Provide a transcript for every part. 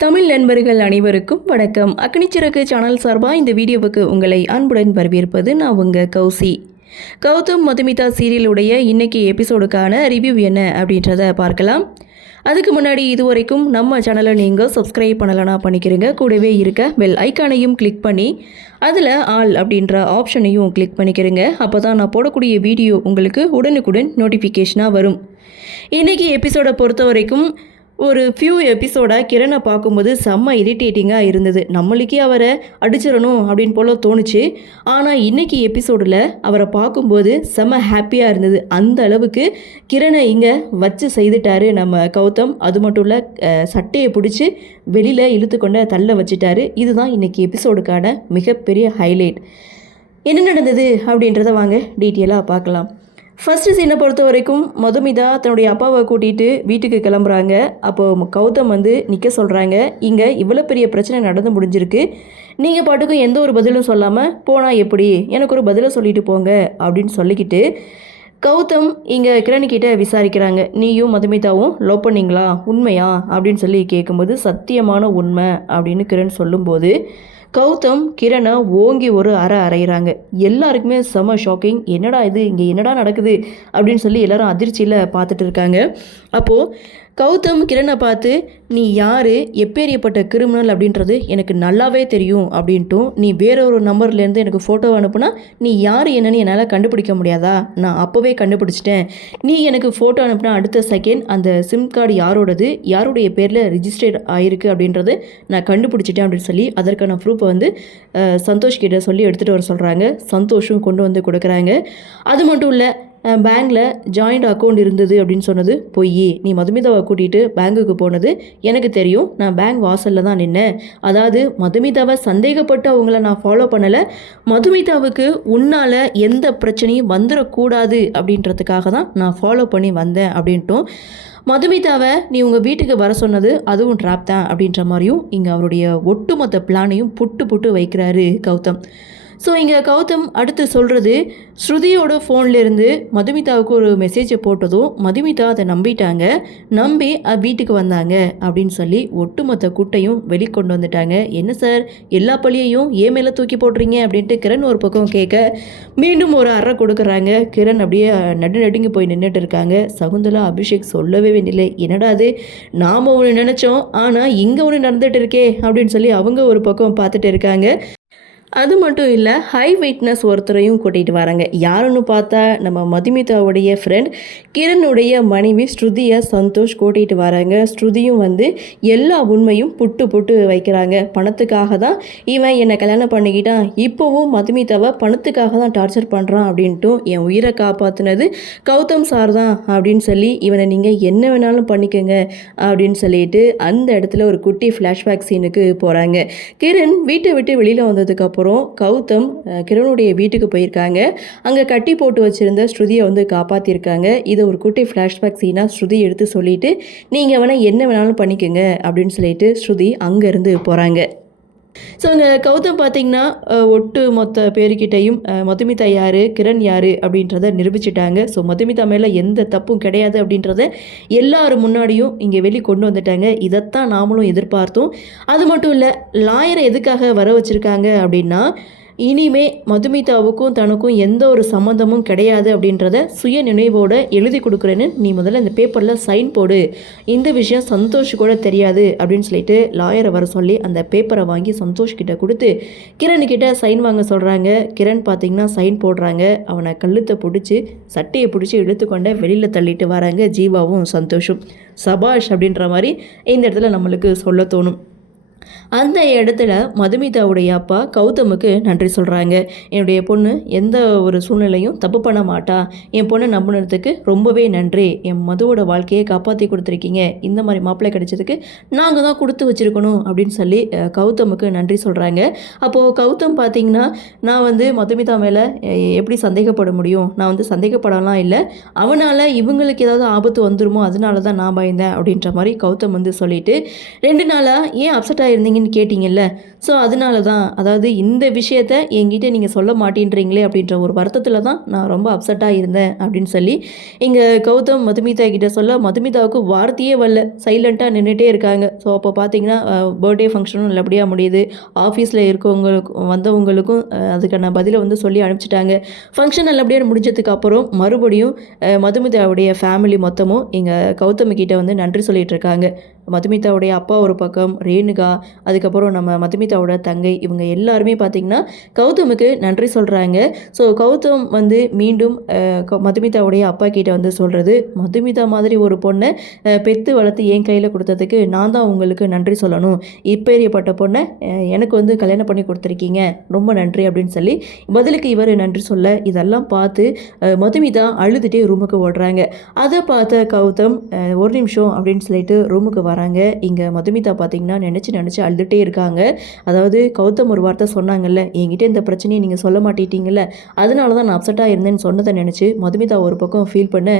தமிழ் நண்பர்கள் அனைவருக்கும் வணக்கம். அக்னிச்சிறகு சேனல் சார்பாக இந்த வீடியோவுக்கு உங்களை அன்புடன் வரவேற்பது நான் உங்கள் கௌசி. கௌதம் மதுமிதா சீரியலுடைய இன்னைக்கு எபிசோடுக்கான ரிவ்யூ என்ன அப்படின்றத பார்க்கலாம். அதுக்கு முன்னாடி இதுவரைக்கும் நம்ம சேனலை நீங்கள் சப்ஸ்கிரைப் பண்ணலைன்னா பண்ணிக்கிறீங்க. கூடவே இருக்க பெல் ஐக்கானையும் கிளிக் பண்ணி அதில் ஆல் அப்படின்ற ஆப்ஷனையும் கிளிக் பண்ணிக்கிறீங்க. அப்போ தான் நான் போடக்கூடிய வீடியோ உங்களுக்கு உடனுக்குடன் நோட்டிஃபிகேஷனாக வரும். இன்றைக்கி எபிசோடை பொறுத்த வரைக்கும் ஒரு ஃபியூ எபிசோடாக கிரணை பார்க்கும்போது செம்ம இரிட்டேட்டிங்காக இருந்தது. நம்மளுக்கே அவரை அடிச்சிடணும் அப்படின்னு போல் தோணுச்சு. ஆனால் இன்றைக்கி எபிசோடில் அவரை பார்க்கும்போது செம்ம ஹாப்பியாக இருந்தது. அந்த அளவுக்கு கிரணை இங்கே வச்சு செய்துட்டாரு நம்ம கௌதம். அது மட்டும் இல்லை, சட்டையை பிடிச்சி வெளியில் இழுத்து கொண்ட தள்ள வச்சுட்டாரு. இதுதான் இன்றைக்கி எபிசோடுக்கான மிகப்பெரிய ஹைலைட். என்ன நடந்தது அப்படின்றத வாங்க டீட்டெயிலாக பார்க்கலாம். ஃபஸ்ட்டு சீனை பொறுத்த வரைக்கும் மதுமிதா தன்னுடைய அப்பாவை கூட்டிகிட்டு வீட்டுக்கு கிளம்புறாங்க. அப்போது கௌதம் நிற்க சொல்கிறாங்க. இங்கே இவ்வளோ பெரிய பிரச்சனை நடந்து முடிஞ்சிருக்கு, நீங்கள் பாட்டுக்கும் எந்த ஒரு பதிலும் சொல்லாமல் போனால் எப்படி, எனக்கு ஒரு பதிலை சொல்லிட்டு போங்க அப்படின்னு சொல்லிக்கிட்டு கௌதம் இங்கே கிரணிக்கிட்ட விசாரிக்கிறாங்க. நீயும் மதுமிதாவும் லவ் பண்ணிங்களா, உண்மையா அப்படின்னு சொல்லி கேட்கும்போது சத்தியமான உண்மை அப்படின்னு கிரண் சொல்லும்போது கௌதம் கிரணை ஓங்கி ஒரு அறையிறாங்க. எல்லாருக்குமே செம ஷாக்கிங். என்னடா இது, இங்கே என்னடா நடக்குது அப்படின்னு சொல்லி எல்லாரும் அதிர்ச்சியில் பார்த்துட்டு இருக்காங்க. அப்போது கௌதம் கிரணை பார்த்து, நீ யார், எப்பேரியப்பட்ட கிரிமினல் அப்படின்றது எனக்கு நல்லாவே தெரியும் அப்படின்ட்டும், நீ வேற ஒரு நம்பர்லேருந்து எனக்கு ஃபோட்டோ அனுப்புனா நீ யார் என்னன்னு என்னால் கண்டுபிடிக்க முடியாதா, நான் அப்போவே கண்டுபிடிச்சிட்டேன். நீ எனக்கு ஃபோட்டோ அனுப்புனா அடுத்த செகண்ட் அந்த சிம் கார்டு யாரோடது, யாருடைய பேரில் ரிஜிஸ்டர்ட் ஆகிருக்கு அப்படின்றது நான் கண்டுபிடிச்சிட்டேன் அப்படின்னு சொல்லி அதற்கான ப்ரூஃபை சந்தோஷ் கிட்ட சொல்லி எடுத்துகிட்டு வர சொல்கிறாங்க. சந்தோஷம் கொண்டு வந்து கொடுக்குறாங்க. அது மட்டும் இல்லை, பேங்க்கில் ஜாயிண்ட் அக்கௌண்ட் இருந்தது அப்படின்னு சொன்னது பொய். நீ மதுமிதாவை கூட்டிகிட்டு பேங்க்குக்கு போனது எனக்கு தெரியும். நான் பேங்க் வாசலில் தான் நின்னேன். அதாவது மதுமிதாவை சந்தேகப்பட்டு அவங்கள நான் ஃபாலோ பண்ணலை. மதுமிதாவுக்கு உன்னால் எந்த பிரச்சனையும் வந்துடக்கூடாது அப்படின்றதுக்காக தான் நான் ஃபாலோ பண்ணி வந்தேன் அப்படின்ட்டும், மதுமிதாவை நீ உங்கள் வீட்டுக்கு வர சொன்னது அதுவும் ட்ராப் தான் அப்படின்ற மாதிரியும் இங்கே அவருடைய ஒட்டுமொத்த பிளானையும் புட்டு வைக்கிறாரு கௌதம். ஸோ இங்கே கௌதம் அடுத்து சொல்கிறது, ஸ்ருதியோட ஃபோன்லேருந்து மதுமிதாவுக்கு ஒரு மெசேஜை போட்டதும் மதுமிதா அதை நம்பிட்டாங்க. நம்பி வீட்டுக்கு வந்தாங்க அப்படின்னு சொல்லி ஒட்டுமொத்த குட்டையும் வெளிக்கொண்டு வந்துட்டாங்க. என்ன சார், எல்லா பழியையும் ஏன் மேலே தூக்கி போடுறீங்க அப்படின்ட்டு கிரண் ஒரு பக்கம் கேட்க மீண்டும் ஒரு அறை கொடுக்குறாங்க. கிரண் அப்படியே நடுங்கி போய் நின்றுட்டு இருக்காங்க. சகுந்தலா அபிஷேக் சொல்லவே வேண்டியதில்லை. என்னடா அது, நாம் ஒன்று நினச்சோம் ஆனால் இங்கே ஒன்று நடந்துகிட்டு இருக்கே அப்படின்னு சொல்லி அவங்க ஒரு பக்கம் பார்த்துட்டு இருக்காங்க. அது மட்டும் இல்லை, ஹை வெயிட்னஸ் ஒருத்தரையும் கூட்டிகிட்டு வராங்க. யாருன்னு பார்த்தா நம்ம மதுமிதாவுடைய ஃப்ரெண்ட் கிரணுடைய மனைவி ஸ்ருதியை சந்தோஷ் கூட்டிகிட்டு வராங்க. ஸ்ருதியும் எல்லா உண்மையும் புட்டு வைக்கிறாங்க. பணத்துக்காக தான் இவன் என்னை கல்யாணம் பண்ணிக்கிட்டான், இப்போவும் மதுமிதாவை பணத்துக்காக தான் டார்ச்சர் பண்ணுறான் அப்படின்ட்டும், என் உயிரை காப்பாற்றினது கௌதம் சார் தான் அப்படின்னு சொல்லி இவனை நீங்கள் என்ன வேணாலும் பண்ணிக்கோங்க அப்படின்னு சொல்லிட்டு அந்த இடத்துல ஒரு குட்டி ஃப்ளாஷ்பேக் சீனுக்கு போகிறாங்க. கிரண் வீட்டை விட்டு வெளியில் வந்ததுக்கப்புறம் கௌதம் கிரணுடைய வீட்டுக்கு போயிருக்காங்க. அங்கே கட்டி போட்டு வச்சிருந்த ஸ்ருதியை காப்பாற்றிருக்காங்க. இதை ஒரு குட்டி ஃப்ளாஷ்பேக் சீனாக ஸ்ருதி எடுத்து சொல்லிட்டு, நீங்கள் வேணால் என்ன வேணாலும் பண்ணிக்கோங்க அப்படின்னு சொல்லிட்டு ஸ்ருதி அங்கேருந்து போகிறாங்க. ஸோ இங்கே கௌதம் பார்த்திங்கன்னா ஒட்டு மொத்த பேருக்கிட்டையும் மதுமிதா யார், கிரண் யார் அப்படின்றத நிரூபிச்சிட்டாங்க. ஸோ மதுமிதா மேலே எந்த தப்பும் கிடையாது அப்படின்றத எல்லாரும் முன்னாடியும் இங்கே வெளியே கொண்டு வந்துட்டாங்க. இதைத்தான் நாமளும் எதிர்பார்த்தோம். அது மட்டும் இல்லை, லாயரை எதுக்காக வர வச்சுருக்காங்க அப்படின்னா, இனிமே மதுமிதாவுக்கும் தனக்கும் எந்த ஒரு சம்மந்தமும் கிடையாது அப்படின்றத சுய நினைவோடு எழுதி கொடுக்குறேன்னு நீ முதல்ல இந்த பேப்பரில் சைன் போடு, இந்த விஷயம் சந்தோஷ் கூட தெரியாது அப்படின்னு சொல்லிட்டு லாயரை வர சொல்லி அந்த பேப்பரை வாங்கி சந்தோஷ் கிட்ட கொடுத்து கிரண்கிட்ட சைன் வாங்க சொல்கிறாங்க. கிரண் பார்த்திங்கன்னா சைன் போடுறாங்க. அவனை கழுத்தை பிடிச்சி சட்டையை பிடிச்சி இழுத்துக்கொண்ட வெளியில் தள்ளிட்டு வராங்க ஜீவாவும் சந்தோஷம். சபாஷ் அப்படின்ற மாதிரி இந்த இடத்துல நம்மளுக்கு சொல்ல தோணும். அந்த இடத்துல மதுமிதாவுடைய அப்பா கௌதமுக்கு நன்றி சொல்கிறாங்க. என்னுடைய பொண்ணு எந்த ஒரு சூழ்நிலையும் தப்பு பண்ண மாட்டா, என் பொண்ணை நம்பினதுக்கு ரொம்பவே நன்றி, என் மதுவோட வாழ்க்கையை காப்பாற்றி கொடுத்துருக்கீங்க, இந்த மாதிரி மாப்பிள்ளை கிடைச்சதுக்கு நாங்கள் தான் கொடுத்து வச்சுருக்கணும் அப்படின்னு சொல்லி கௌதமுக்கு நன்றி சொல்கிறாங்க. அப்போது கௌதம் பார்த்திங்கன்னா, நான் மதுமிதா மேலே எப்படி சந்தேகப்பட முடியும், நான் சந்தேகப்படலாம் இல்லை, அவனால் இவங்களுக்கு ஏதாவது ஆபத்து வந்துருமோ அதனால தான் நான் பயந்தேன் அப்படின்ற மாதிரி கௌதம் சொல்லிவிட்டு 2 நாளாக ஏன் அப்செட் இருந்தீங்கன்னு கேட்டிங்கல்ல, ஸோ அதனால தான், அதாவது இந்த விஷயத்த என்கிட்ட நீங்கள் சொல்ல மாட்டேன்றீங்களே அப்படின்ற ஒரு வருத்தத்தில் தான் நான் ரொம்ப அப்செட்டாக இருந்தேன் அப்படின்னு சொல்லி இங்கே கௌதம் மதுமிதா கிட்ட சொல்ல, மதுமிதாவுக்கு வார்த்தையே வரல, சைலண்ட்டாக நின்றுட்டே இருக்காங்க. ஸோ அப்போ பார்த்தீங்கன்னா பர்த்டே ஃபங்க்ஷனும் நல்லபடியாக முடியுது. ஆஃபீஸில் இருக்கவங்களுக்கும் வந்தவங்களுக்கும் அதுக்கான பதிலை வந்து சொல்லி அனுப்பிச்சிட்டாங்க. ஃபங்க்ஷன் நல்லபடியாக முடிஞ்சதுக்கு அப்புறம் மறுபடியும் மதுமிதாவுடைய ஃபேமிலி மொத்தமும் எங்கள் கௌதம் கிட்ட வந்து நன்றி சொல்லிட்டு இருக்காங்க. மதுமிதாவுடைய அப்பா ஒரு பக்கம், ரேணுகா, அதுக்கப்புறம் நம்ம மதுமிதாவோட தங்கை, இவங்க எல்லாருமே பார்த்திங்கன்னா கௌதமுக்கு நன்றி சொல்கிறாங்க. ஸோ கௌதம் வந்து மீண்டும் மதுமிதாவுடைய அப்பா கிட்ட வந்து சொல்கிறது, மதுமிதா மாதிரி ஒரு பொண்ணை பெற்று வளர்த்து என் கையில் கொடுத்ததுக்கு நான் தான் உங்களுக்கு நன்றி சொல்லணும். இப்பேரியப்பட்ட பொண்ணை எனக்கு வந்து கல்யாணம் பண்ணி கொடுத்துருக்கீங்க, ரொம்ப நன்றி அப்படின்னு சொல்லி பதிலுக்கு இவர் நன்றி சொல்ல, இதெல்லாம் பார்த்து மதுமிதா அழுதுகிட்டே ரூமுக்கு ஓடுறாங்க. அதை பார்த்த கௌதம் ஒரு நிமிஷம் அப்படின்னு சொல்லிட்டு ரூமுக்கு வராங்க. இங்கே மதுமிதா பார்த்திங்கன்னா நினச்சி அழுதுகிட்டே இருக்காங்க. அதாவது கௌதம் ஒரு வார்த்தை சொன்னாங்கல்ல, என்கிட்ட இந்த பிரச்சனையை நீங்கள் சொல்ல மாட்டேட்டீங்கல்ல, அதனால தான் நான் அப்செட்டாக இருந்தேன்னு சொன்னதை நினச்சி மதுமிதா ஒரு பக்கம் ஃபீல் பண்ண,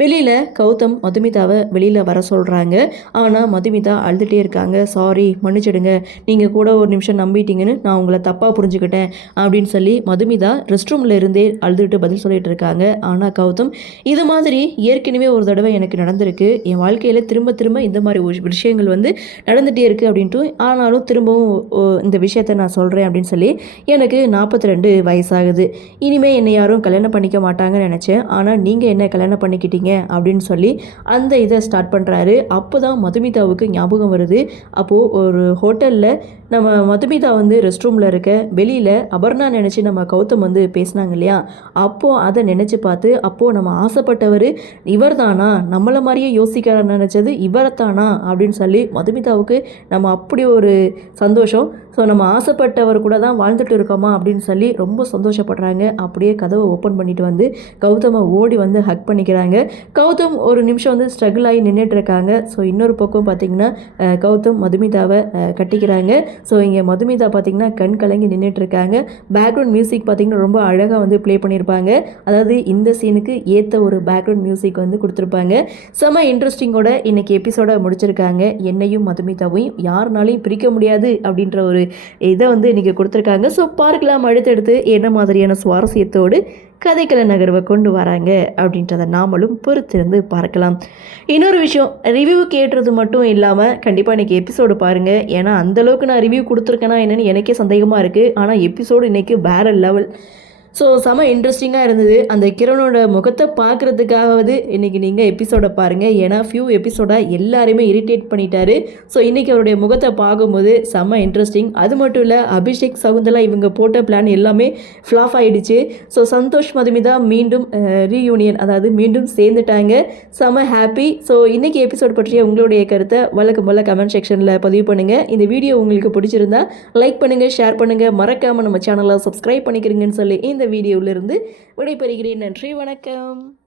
வெளியில் கௌதம் மதுமிதாவை வெளியில் வர சொல்கிறாங்க. ஆனால் மதுமிதா அழுதுகிட்டே இருக்காங்க. சாரி, மன்னிச்சிடுங்க, நீங்கள் கூட ஒரு நிமிஷம் நம்பிட்டீங்கன்னு நான் உங்களை தப்பாக புரிஞ்சுக்கிட்டேன் அப்படின்னு சொல்லி மதுமிதா ரெஸ்ட் ரூமில் இருந்தே அழுதுகிட்டு பதில் சொல்லிட்டு இருக்காங்க. ஆனால் கௌதம், இது மாதிரி ஏற்கனவே ஒரு தடவை எனக்கு நடந்திருக்கு, என் வாழ்க்கையில் திரும்ப திரும்ப இந்த மாதிரி விஷயங்கள் வந்து நடந்துகிட்டே இருக்குது அப்படின்ட்டு, ஆனாலும் திரும்பவும் இந்த விஷயத்தை நான் சொல்கிறேன் அப்படின்னு சொல்லி, எனக்கு 42 வயசாகுது, இனிமேல் என்னை யாரும் கல்யாணம் பண்ணிக்க மாட்டாங்கன்னு நினச்சேன், ஆனால் நீங்கள் என்ன கல்யாணம் பண்ணிக்கிட்டீங்க அப்படின்னு சொல்லி அந்த இதை ஸ்டார்ட் பண்ணுறாரு. அப்போ தான் மதுமிதாவுக்கு ஞாபகம் வருது. அப்போது ஒரு ஹோட்டலில் நம்ம மதுமிதா வந்து ரெஸ்ட் ரூமில் இருக்க, வெளியில் அபர்ணா நினச்சி நம்ம கௌதம் வந்து பேசினாங்க இல்லையா, அப்போது அதை நினச்சி பார்த்து, அப்போது நம்ம ஆசைப்பட்டவர் இவர் தானா, நம்மளை மாதிரியே யோசிக்க நினச்சது இவரைத்தானா அப்படின்னு சொல்லி மதுமிதாவுக்கு நம்ம அப்படி ஒரு சந்தோஷம். ஸோ நம்ம ஆசைப்பட்டவர் கூட தான் வாழ்ந்துட்டு இருக்கோமா அப்படின்னு சொல்லி ரொம்ப சந்தோஷப்படுறாங்க. அப்படியே கதவை ஓப்பன் பண்ணிட்டு வந்து கௌதமை ஓடி வந்து ஹக் பண்ணிக்கிறாங்க. கௌதம் ஒரு நிமிஷம் வந்து ஸ்ட்ரகிள் ஆகி நின்றுட்டு இருக்காங்க. ஸோ இன்னொரு பக்கம் பார்த்திங்கன்னா கௌதம் மதுமிதாவை கட்டிக்கிறாங்க. ஸோ இங்கே மதுமிதா பார்த்திங்கன்னா கண் கலங்கி நின்றுட்டு இருக்காங்க. பேக்ரவுண்ட் மியூசிக் பார்த்திங்கன்னா ரொம்ப அழகாக வந்து ப்ளே பண்ணியிருப்பாங்க. அதாவது இந்த சீனுக்கு ஏற்ற ஒரு பேக்ரவுண்ட் மியூசிக் வந்து கொடுத்துருப்பாங்க. செம்ம இன்ட்ரெஸ்டிங்கோட இன்றைக்கி எபிசோட முடிச்சிருக்காங்க. என்னையும் மதுமிதாவையும் யாருனாலையும் பிரிக்க முடியாது அப்படின்ற ஒரு இதை வந்து இன்றைக்கி கொடுத்துருக்காங்க. ஸோ பார்க்கலாம் அடுத்தடுத்து என்ன மாதிரியான சுவாரஸ்யத்தோடு கதைக்கள நகர்வை கொண்டு வராங்க அப்படின்றத நாமளும் பொறுத்திருந்து பார்க்கலாம். இன்னொரு விஷயம், ரிவ்யூ கேட்டுறது மட்டும் இல்லாமல் கண்டிப்பாக இன்றைக்கி எபிசோடு பாருங்கள். ஏன்னா அந்தளவுக்கு நான் ரிவ்யூ கொடுத்துருக்கேனா என்னென்னு எனக்கே சந்தேகமாக இருக்குது. ஆனால் எபிசோடு இன்றைக்கி வேறு லெவல். ஸோ செம இன்ட்ரெஸ்டிங்காக இருந்தது. அந்த கிரனோட முகத்தை பார்க்குறதுக்காகவது இன்றைக்கி நீங்கள் எபிசோடை பாருங்கள். ஏன்னா ஃபியூ எபிசோடாக எல்லாருமே இரிட்டேட் பண்ணிட்டாரு. ஸோ இன்றைக்கி அவருடைய முகத்தை பார்க்கும்போது செம்ம இன்ட்ரெஸ்டிங். அது மட்டும் இல்லை, அபிஷேக், சகுந்தலா இவங்க போட்ட பிளான் எல்லாமே ஃப்ளாப் ஆகிடுச்சு. ஸோ சந்தோஷ் மதுமிதா மீண்டும் ரீயூனியன், அதாவது மீண்டும் சேர்ந்துட்டாங்க. செம்ம ஹாப்பி. ஸோ இன்றைக்கி எபிசோட் பற்றிய உங்களுடைய கருத்தை வழக்கம் போல் கமெண்ட் செக்ஷனில் பதிவு பண்ணுங்கள். இந்த வீடியோ உங்களுக்கு பிடிச்சிருந்தா லைக் பண்ணுங்கள், ஷேர் பண்ணுங்கள், மறக்காமல் நம்ம சேனலை சப்ஸ்கிரைப் பண்ணிக்கிறீங்கன்னு சொல்லி இந்த வீடியோவிலிருந்து விடைபெறுகிறேன். நன்றி, வணக்கம்.